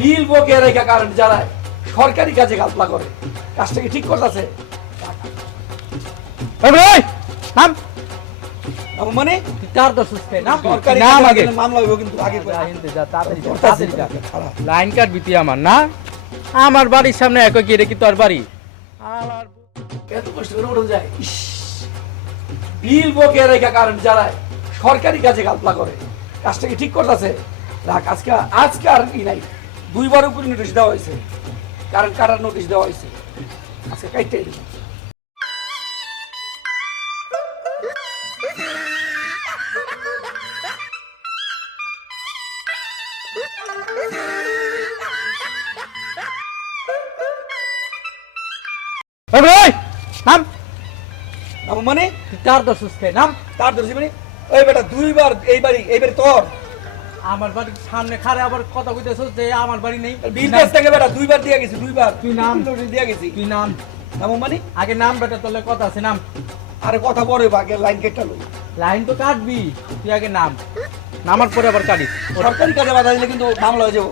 বিল বকে রেখা কারেন্ট জ্বালায়, সরকারি কাজে গালপলা করে, কাজটা কি ঠিক করতেছে? নাম মানে কার দোষ নাম সরকারি নাম কাজে আগে গেলে মামলা হইব কিন্তু আগে করে। তাড়াতাড়ি যা। লাইন কাটবি তুই আমার না, আমার বাড়ির সামনে এক কি রে কি তোর বাড়ি? এত কষ্ট করে উঠে যায়, ইস, বিল বকে রেখা কারেন্ট জ্বালায়, সরকারি কাজে গালপলা করে, কাজটা কি ঠিক করতেছে? রাখ, আজকে আজকে আর কি নাই, 2 বার উপরে নোটিশ দেওয়া হয়েছে, কারেন্ট কাটার নোটিশ দেওয়া হয়েছে, আজকে কাইটাই দিন। নাম মানে কার দোষ নাম তার ধরছি মানে ওই বেটা 2 বার এইবারই তোর আমার বাড়ির সামনে খারে আবার কথা কইতেছ যে আমার বাড়ি নেই। বিল কেস থেকে বেটা 2 বার দিয়া গেছি, 2 বার তুই নাম নোটিশ দিয়া গেছি। তুই নাম মানে আগে নাম বেটা তোলে কথা আছে নাম। আরে কথা পরে আগে লাইন কেটে লই। লাইন তো কাটবি, তুই আগে নাম, নামার পরে আবার কাটিস। সরকারি কাজে বাধা দিলে কিন্তু মামলা হয়ে যাবো।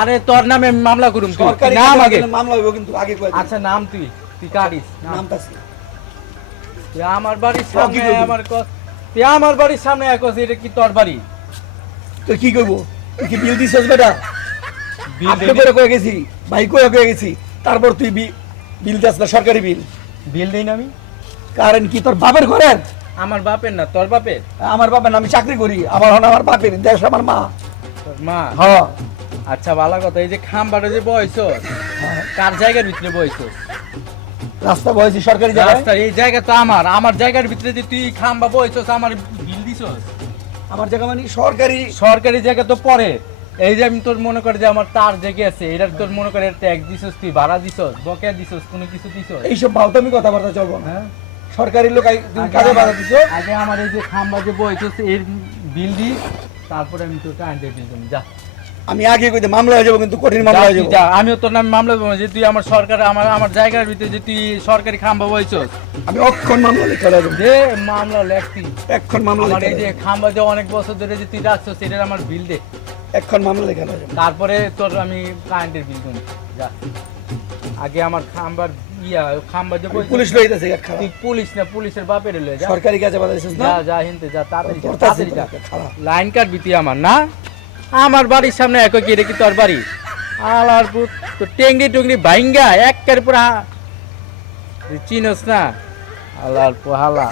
আরে তোর নামে মামলা করুম, তুই সরকারি নাম কাজে আগে দিলে মামলা হইব কিন্তু আগে কই। আচ্ছা নাম তুই তুই কাটিস নাম। নামতাছি। তুই আমার বাড়ির সামনে করবি? তুই আমার বাড়ির সামনে এক আছে, এটা কি তোর বাড়ি? তুই কি কইবো? তুই কি বিল দিছস বেটা? বিল আপনি দিবি? করে কয়ে গেছি, ভাই কয়ে গেছি, তারপর তুই বিল দিস না, সরকারি বিল। বিল দেই না আমি? কারণ কি তোর বাপের ঘরের? আমার বাপের না, তোর বাপের। আমার বাপের না, আমি চাকরি করি, আমার বাপের, দেশ আমার মা। তোর মা? হ্যাঁ আচ্ছা ভালো কথা, এই যে খাম্বাটা যে বয়স কার জায়গার ভিতরে বয়স? রাস্তা বয়েছি সরকারি জায়গায়। রাস্তার এই জায়গা তো আমার জায়গার ভিতরে যে তুই খাম্বা বয়স আমার বিল দিছস? আমার জায়গা মানে সরকারি। সরকারি জায়গা তো পরে, এই যে আমি তোর মনে করি যে আমার তার জায়গা আছে, এটা তোর মনে করে ট্যাক্স দিছস, তুই ভাড়া দিছস, বকেয়া দিছস, কোনো কিছু দিছস? এইসব ভাওতামি কথাবার্তা চলবো না। হ্যাঁ, সরকারি লোক তুমি কাজে বাধা দিছো। আগে আমার এই যে খাম্বা যে বয়স এর বিল দি, তারপরে আমি তোর কারেন্টের বিল দেব। যা, আমি আগে কইতে মামলা হয়ে যাবো, কিন্তু কঠিন মামলা হয়ে তুই যাবো। যা, আমিও তোর নামে মামলা দেবো যে তুই আমার সরকার আমার জায়গার ভিতরে যে তুই সরকারি খাম্বা বয়স। আমি অক্ষণ মামলা লিখে দেবো, যে মামলা লেখতি, এক্ষণ মামলা আমার এই লিখে যে দেবো, খাম্বা যে অনেক বছর ধরে যে তুই রাখছস সেটার আমার বিল দে, এক্ষণ মামলা লিখে দেবো। তারপরে তোর আমি কারেন্টের বিল দেব। যা, আগে আমার খাম্বার খাম্বা যে বলছিস, পুলিশ লই যাচ্ছে খারাপ। তুই পুলিশ না, পুলিশের বাপের লয়ে যা। সরকারি কাজে বাধা দিছিস না। যা যা হিনতে যা, তাড়াতাড়ি যা, তোর তাড়াতাড়ি যা। খারাপ। লাইন কাটবি তুই আমার না, আমার বাড়ির সামনে এক কি রে কি তোর বাড়ি? আলার পুত তো টেংরি টুংরি ভাইঙ্গা একের পুরা চিনস না, আলার পোহালা।